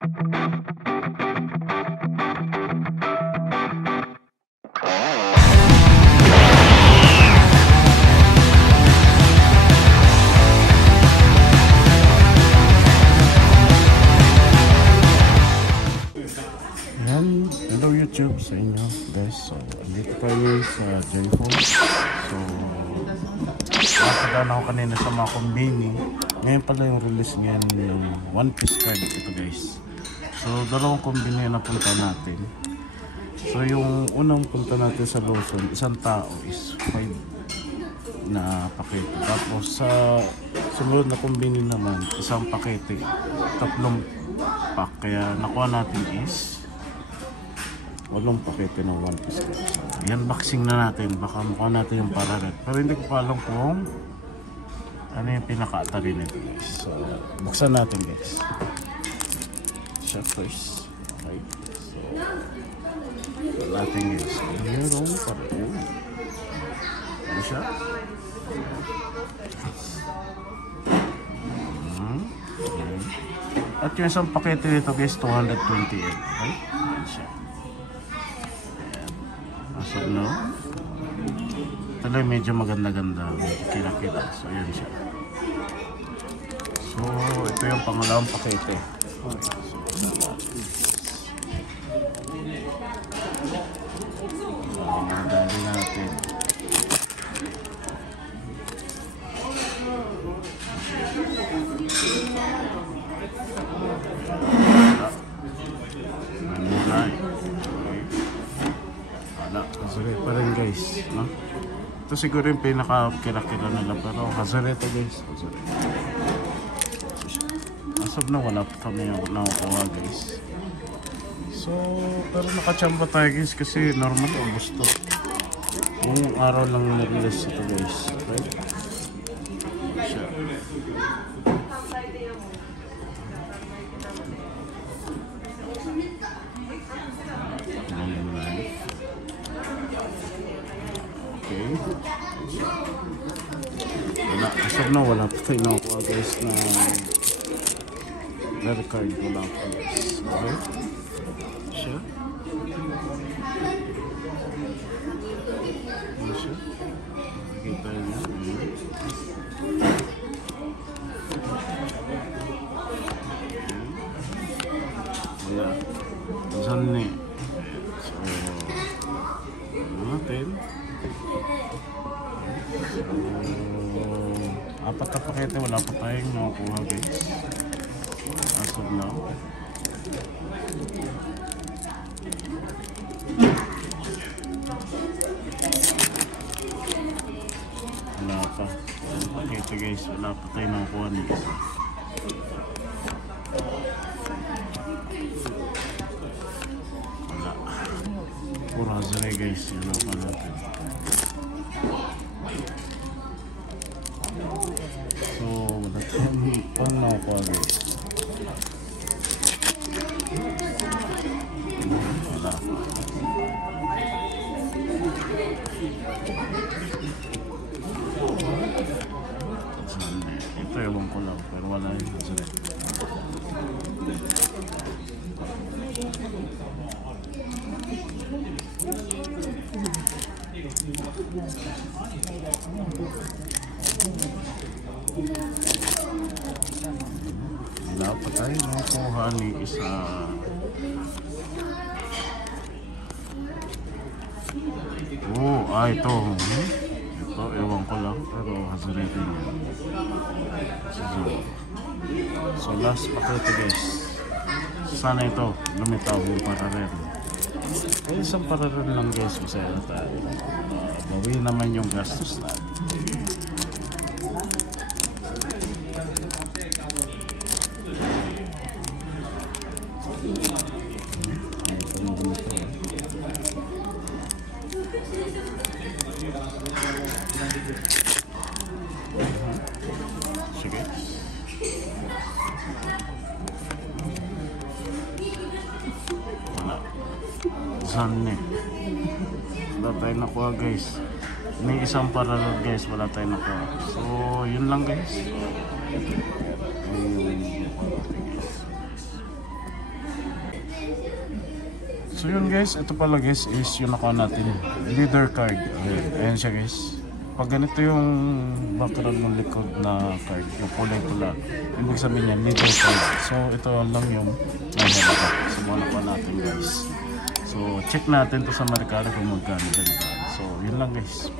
Hello YouTube sa inyo guys. So dito tayo sa Genphone. So nakadaan ako kanina sa mga kombini. Ngayon pala yung release ngayon ng One Piece card ito guys. So dalawang kombini na punta natin. So yung unang punta natin sa Lawson, isang tao is 5 na pakete. Tapos sa sumunod na kombini naman, isang pakete, 3 pack. Kaya nakuha natin is 8 pakete ng One Piece. Yan, boxing na natin. Baka mukha natin yung pararet. Pero hindi ko pa alam kung ano yung pinaka-atari nito guys. So, buksan natin guys. Siya first. Okay. So, buksan natin guys. Mayroong pararet. Ano siya? At yung isang pakete nito guys, 228. Okay? Yan siya. So, no? Ito lang medyo maganda-ganda. Kita-kita. So, ayan siya. So, ito yung pangalawang pakete. Okay. So, madali natin. Hazard pa rin guys, no? Ito siguro yung pinaka-kila-kila nila, pero hazard ito guys. Asap na wala pa kami yung nakukuha guys. So, pero nakachamba tayo guys kasi normal ubos to. Yung araw lang nag-release ito guys. Okay? Siya. Wala pa tayo nakuha guys na rare card. Wala pa guys. Okay? Siya. Ano siya? Nakikita niya. Wala. Saan ni? So, ano natin? Apat na pakete, wala pa tayong nakukuha guys. As of now. Wala pa. Pakete guys, wala pa tayong nakukuha ng isa. Wala. Puro hazard guys, wala pa natin. So, wala tayong nakukuha guys. Wala pa. Ito ewan ko lang, pero wala yung hazard. Wala pa tayo nakukuha ni isa. Oh, ito. Ito, ewan ko lang. Pero hazardin yun. So, last pakete guys. Sana ito, lumitaw yung pararel. Kaya isang pararel lang guys. Kasi tayo. Gawin naman yung gastos natin. Sige. Wala. Saan eh? Wala tayo nakuha guys. May isang parallel guys, wala tayo nakuha. So, yun lang guys. So yun guys, ito pala guys is yung nakuha natin, leader card. Ayan siya guys. Pag ganito yung background ng likod na card, yung kulay pula, ibig sabihin yan, leader card. So ito lang yung nakalaka. So mga nakuha natin guys. So check natin to sa Mercado kung magkano ganito. So yun lang guys.